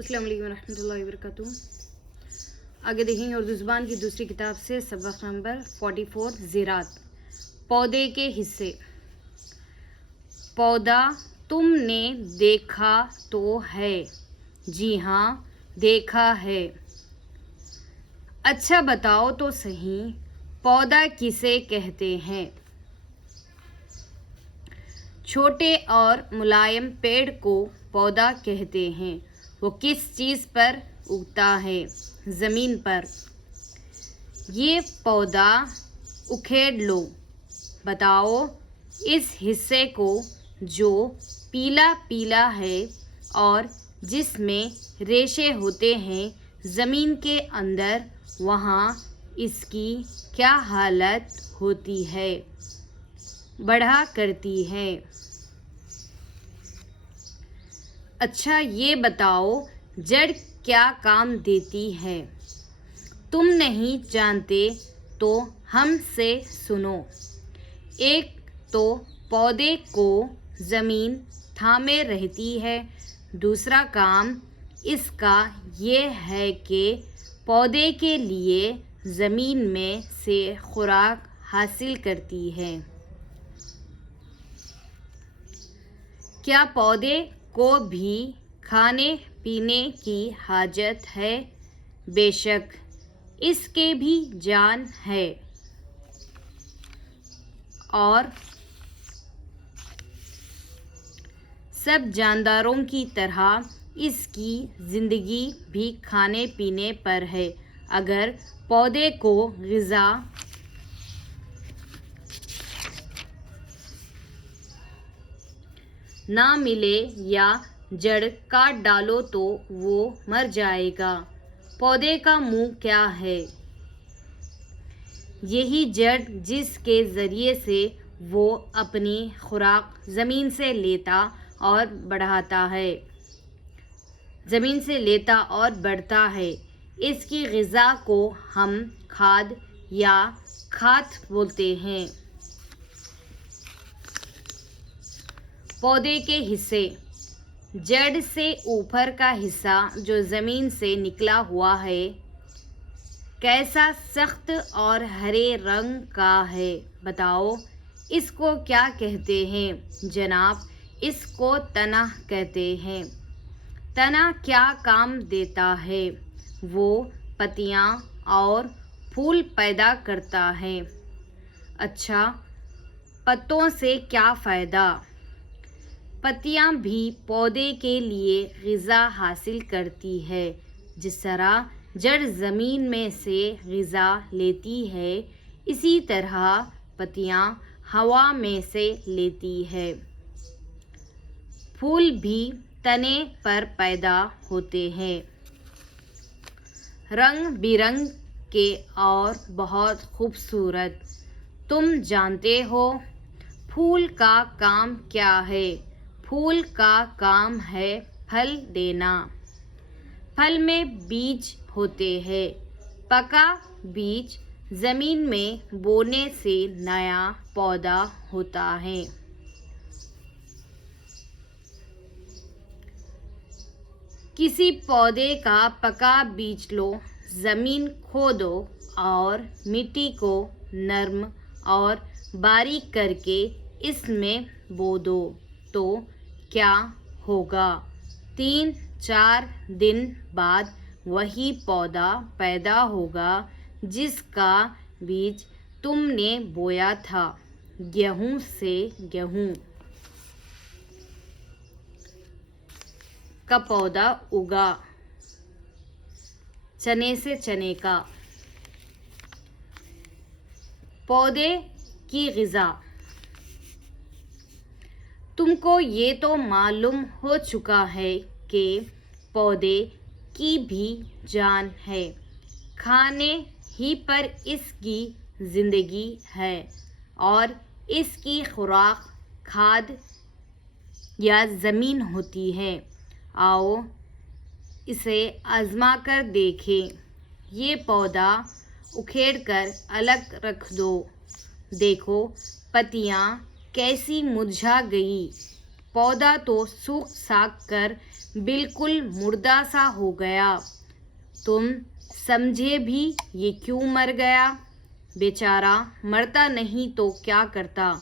अस्सलाम वालेकुम रहमतुल्लाहि वबरकातुहू। आगे देखेंगे उर्दू ज़ुबान की दूसरी किताब से सबक नंबर 44 ज़राअत। पौधे के हिस्से। पौधा तुमने देखा तो है? जी हाँ, देखा है। अच्छा बताओ तो सही, पौधा किसे कहते हैं? छोटे और मुलायम पेड़ को पौधा कहते हैं। वो किस चीज़ पर उगता है? ज़मीन पर। ये पौधा उखेड़ लो। बताओ इस हिस्से को जो पीला पीला है और जिसमें रेशे होते हैं ज़मीन के अंदर, वहाँ इसकी क्या हालत होती है? बढ़ा करती है। अच्छा ये बताओ जड़ क्या काम देती है? तुम नहीं जानते तो हमसे सुनो। एक तो पौधे को ज़मीन थामे रहती है। दूसरा काम इसका ये है कि पौधे के लिए ज़मीन में से खुराक हासिल करती है। क्या पौधे को भी खाने पीने की हाजत है? बेशक, इसके भी जान है और सब जानदारों की तरह इसकी ज़िंदगी भी खाने पीने पर है। अगर पौधे को ग़िज़ा ना मिले या जड़ काट डालो तो वो मर जाएगा। पौधे का मुंह क्या है? यही जड़ जिसके ज़रिए से वो अपनी खुराक ज़मीन से लेता और बढ़ाता है, ज़मीन से लेता और बढ़ता है। इसकी ग़िज़ा को हम खाद या खाद बोलते हैं। पौधे के हिस्से। जड़ से ऊपर का हिस्सा जो ज़मीन से निकला हुआ है, कैसा सख्त और हरे रंग का है? बताओ इसको क्या कहते हैं? जनाब, इसको तना कहते हैं। तना क्या काम देता है? वो पत्तियाँ और फूल पैदा करता है। अच्छा, पत्तों से क्या फ़ायदा? पत्तियाँ भी पौधे के लिए ग़िज़ा हासिल करती है। जिस तरह जड़ ज़मीन में से ग़िज़ा लेती है, इसी तरह पत्तियाँ हवा में से लेती है। फूल भी तने पर पैदा होते हैं, रंग बिरंग के और बहुत खूबसूरत। तुम जानते हो फूल का काम क्या है? फूल का काम है फल देना। फल में बीज होते हैं। पका बीज ज़मीन में बोने से नया पौधा होता है। किसी पौधे का पका बीज लो, ज़मीन खोदो और मिट्टी को नरम और बारीक करके इसमें बो दो तो क्या होगा? 3-4 दिन बाद वही पौधा पैदा होगा जिसका बीज तुमने बोया था। गेहूँ से गेहूँ का पौधा उगा, चने से चने का। पौधे की ग़िज़ा। तुमको ये तो मालूम हो चुका है कि पौधे की भी जान है। खाने ही पर इसकी ज़िंदगी है और इसकी खुराक खाद या ज़मीन होती है। आओ इसे आज़मा कर देखें। ये पौधा उखेड़ कर अलग रख दो। देखो पत्तियाँ कैसी मुरझा गई। पौधा तो सूख साख कर बिल्कुल मुर्दा सा हो गया। तुम समझे भी ये क्यों मर गया? बेचारा मरता नहीं तो क्या करता?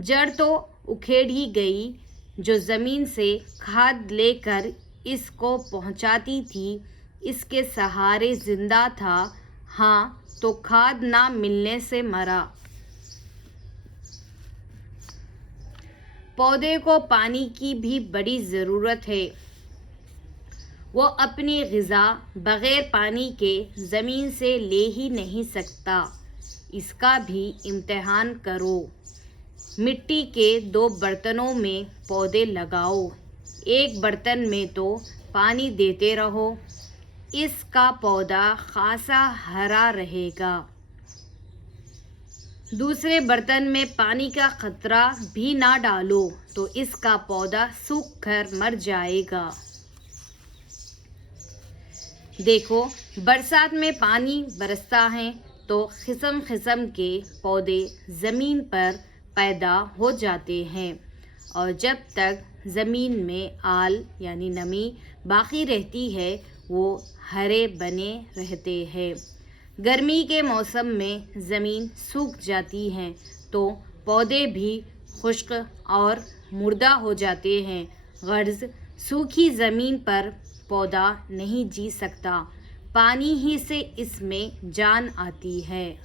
जड़ तो उखेड़ ही गई जो ज़मीन से खाद लेकर इसको पहुंचाती थी, इसके सहारे जिंदा था। हाँ, तो खाद ना मिलने से मरा। पौधे को पानी की भी बड़ी ज़रूरत है। वो अपनी ग़िज़ा बग़ैर पानी के ज़मीन से ले ही नहीं सकता। इसका भी इम्तिहान करो। मिट्टी के 2 बर्तनों में पौधे लगाओ। एक बर्तन में तो पानी देते रहो, इसका पौधा खासा हरा रहेगा। दूसरे बर्तन में पानी का खतरा भी ना डालो तो इसका पौधा सूख कर मर जाएगा। देखो, बरसात में पानी बरसता है तो किस्म किस्म के पौधे ज़मीन पर पैदा हो जाते हैं, और जब तक ज़मीन में आल यानी नमी बाकी रहती है वो हरे बने रहते हैं। गर्मी के मौसम में ज़मीन सूख जाती है तो पौधे भी खुश्क और मुर्दा हो जाते हैं। गर्ज़ सूखी ज़मीन पर पौधा नहीं जी सकता, पानी ही से इसमें जान आती है।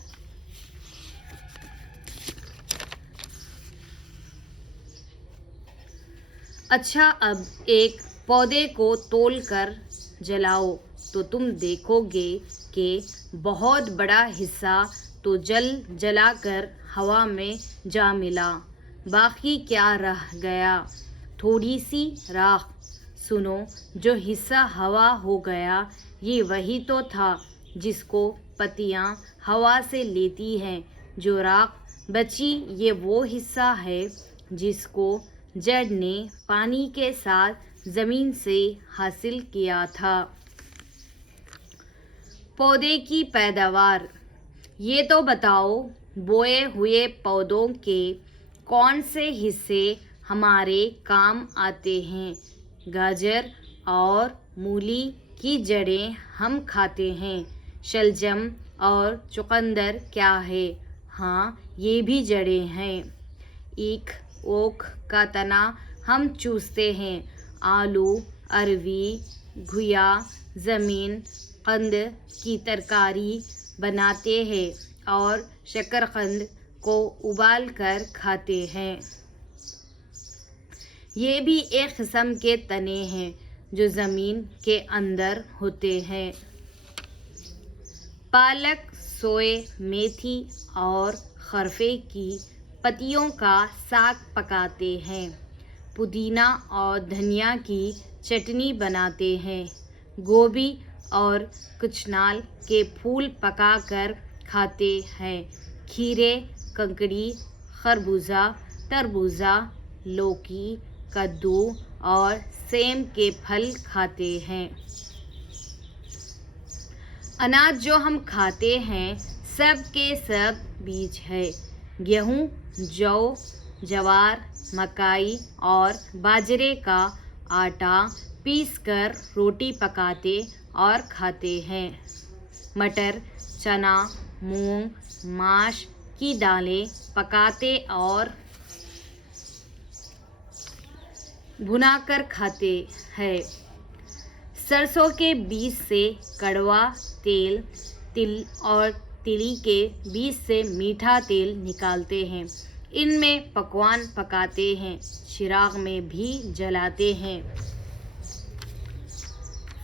अच्छा, अब एक पौधे को तोलकर जलाओ तो तुम देखोगे कि बहुत बड़ा हिस्सा तो जलाकर हवा में जा मिला। बाकी क्या रह गया? थोड़ी सी राख। सुनो, जो हिस्सा हवा हो गया ये वही तो था जिसको पत्तियां हवा से लेती हैं। जो राख बची ये वो हिस्सा है जिसको जड़ ने पानी के साथ ज़मीन से हासिल किया था। पौधे की पैदावार। ये तो बताओ, बोए हुए पौधों के कौन से हिस्से हमारे काम आते हैं? गाजर और मूली की जड़ें हम खाते हैं। शलजम और चुकंदर क्या है? हाँ, ये भी जड़ें हैं। ईख ओक का तना हम चूसते हैं। आलू, अरवी, घुया, ज़मीन कंद की तरकारी बनाते हैं और शकरकंद को उबाल कर खाते हैं। ये भी एक किस्म के तने हैं जो ज़मीन के अंदर होते हैं। पालक, सोए, मेथी और खरफे की पत्तियों का साग पकाते हैं। पुदीना और धनिया की चटनी बनाते हैं। गोभी और कुचनाल के फूल पकाकर खाते हैं। खीरे, ककड़ी, खरबूजा, तरबूजा, लौकी, कद्दू और सेम के फल खाते हैं। अनाज जो हम खाते हैं सब के सब बीज है। गेहूँ, जौ, जवार, मकई और बाजरे का आटा पीसकर रोटी पकाते और खाते हैं। मटर, चना, मूंग, माश की दालें पकाते और भुनाकर खाते हैं। सरसों के बीज से कड़वा तेल, तिल और तिली के बीज से मीठा तेल निकालते हैं। इनमें पकवान पकाते हैं, चिराग में भी जलाते हैं।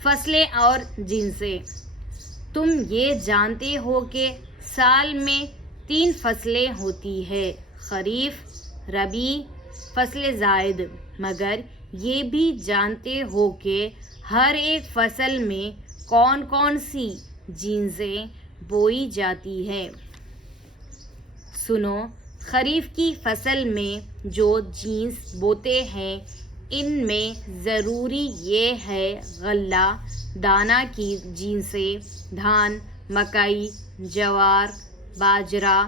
फसलें और जिनसें। तुम ये जानते हो कि साल में 3 फसलें होती है, खरीफ, रबी, फसलें जायद। मगर ये भी जानते हो कि हर एक फसल में कौन कौन सी जिनसें बोई जाती है। सुनो, खरीफ की फसल में जो जीन्स बोते हैं इनमें ज़रूरी ये है गल्ला दाना की जिनसें, धान, मकई, जवार, बाजरा,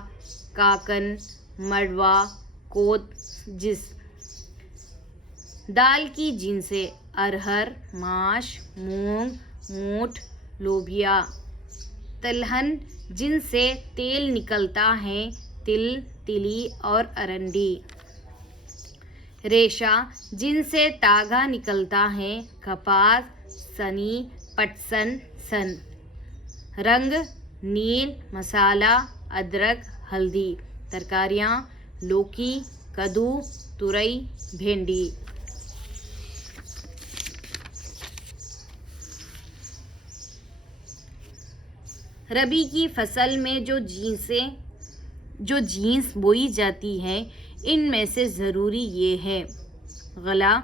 काकन, मड़वा, कोत, دال کی جنسیں ارہر، ماش، مونگ، موٹ، لوبیا۔ تلہن جن سے تیل نکلتا ہے تل، تلی اور ارنڈی۔ ریشہ جن سے تاگا نکلتا ہے کپاس، سنی، پٹسن، سن۔ رنگ نیل، مسالہ ادرک، ہلدی۔ ترکاریاں لوکی، کدو، تورئی، بھنڈی۔ ربی کی فصل میں جو جینس بوئی جاتی ہے ان میں سے ضروری یہ ہے: غلہ،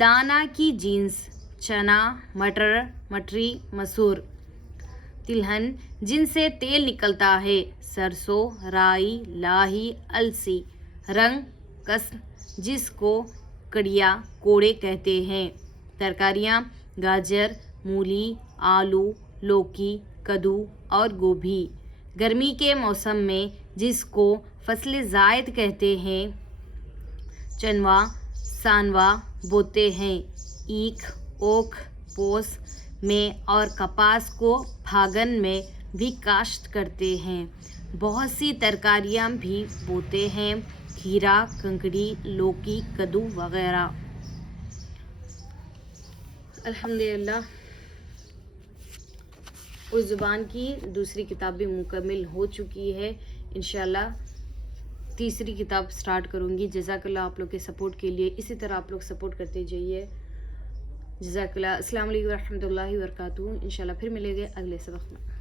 دانہ کی جینس چنا، مٹر، مٹری، مسور۔ تلہن جن سے تیل نکلتا ہے سرسوں، رائی، لاہی، السی۔ رنگ قسم جس کو کڑیا، کوڑے کہتے ہیں۔ ترکاریاں گاجر، مولی، آلو، لوکی، کدو اور گوبھی۔ گرمی کے موسم میں جس کو فصل زائد کہتے ہیں چنوا، سانوا بوتے ہیں۔ ایکھ، اوکھ پوس میں اور کپاس کو پھاگن میں بھی کاشت کرتے ہیں۔ بہت سی ترکاریاں بھی بوتے ہیں: کھیرا، کنکڑی، لوکی، کدو وغیرہ۔ الحمدللہ اردو زبان کی دوسری کتاب بھی مکمل ہو چکی ہے۔ انشاءاللہ تیسری کتاب سٹارٹ کروں گی۔ جزاک اللہ آپ لوگ کے سپورٹ کے لیے، اسی طرح آپ لوگ سپورٹ کرتے جائیے۔ جزاک اللہ۔ السلام علیکم ورحمۃ اللہ وبرکاتہ۔ انشاءاللہ پھر ملیں گے اگلے سبق میں۔